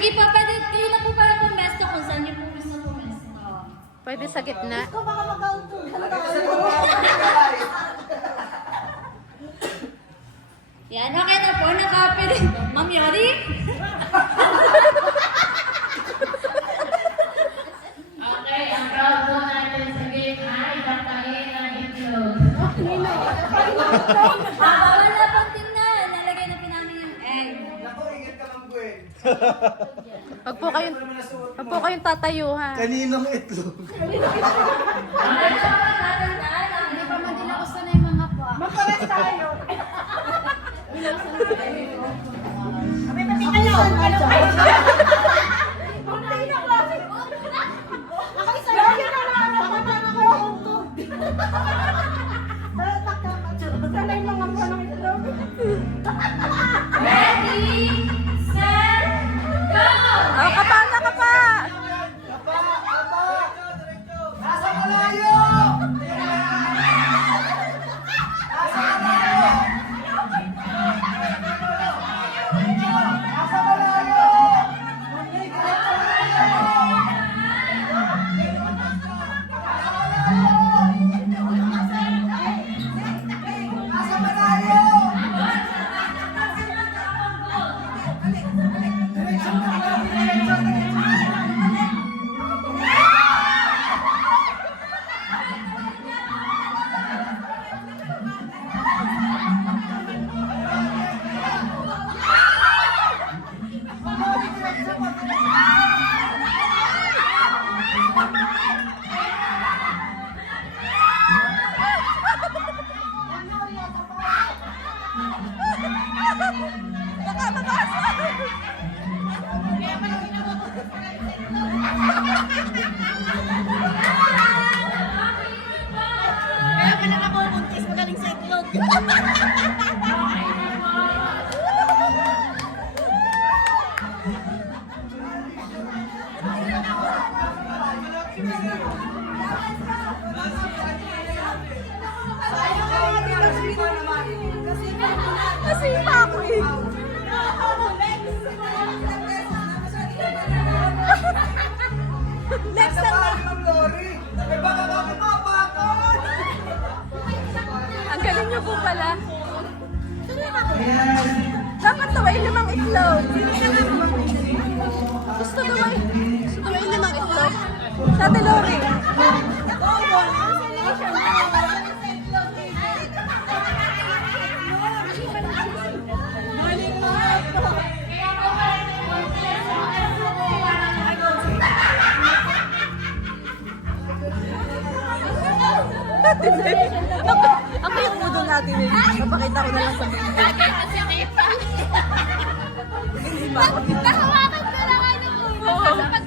sige pa, pwede kayo na po para pumesto kung saan niyo po gusto pumesto. Pwede sa gitna. Ikaw baka mag-auto. Yan, okay na po. Nakapili. Ma'am Yori? Okay, ang proud po natin sa game ay pagkain ng itlog. Wala pang tingnan. Nalagay na po namin yung egg. Naku, ingat ka Ma'am Gwen. Wag po kayong tatayuhan. Kaninong itlog? Hindi pa man nila gusto na yung mga pa. Magpares tayo. Kami pati kayo. Ako isa lang yun na naman ako ng auto. Sana yung mga pa ng itlog. Ready, set, go! Oh, kapa na kapa! Kapa! Kapa! Nasa malayo! Nasa malayo! Nasa malayo! Nasa malayo! Kaya ka na nabubuntis, magaling sa itlog. Kasi pa ako eh. Next time! Ma'am Lori! Eh baka kami mapakot! Ang galing niyo po pala. Ayan! Dapat tawain limang itlog. Gusto tawain limang itlog. Sa Ate Lori. Ako yung mudo natin eh. Papakita ko na lang sa video. Nahawakan ko lang ano po. Oo.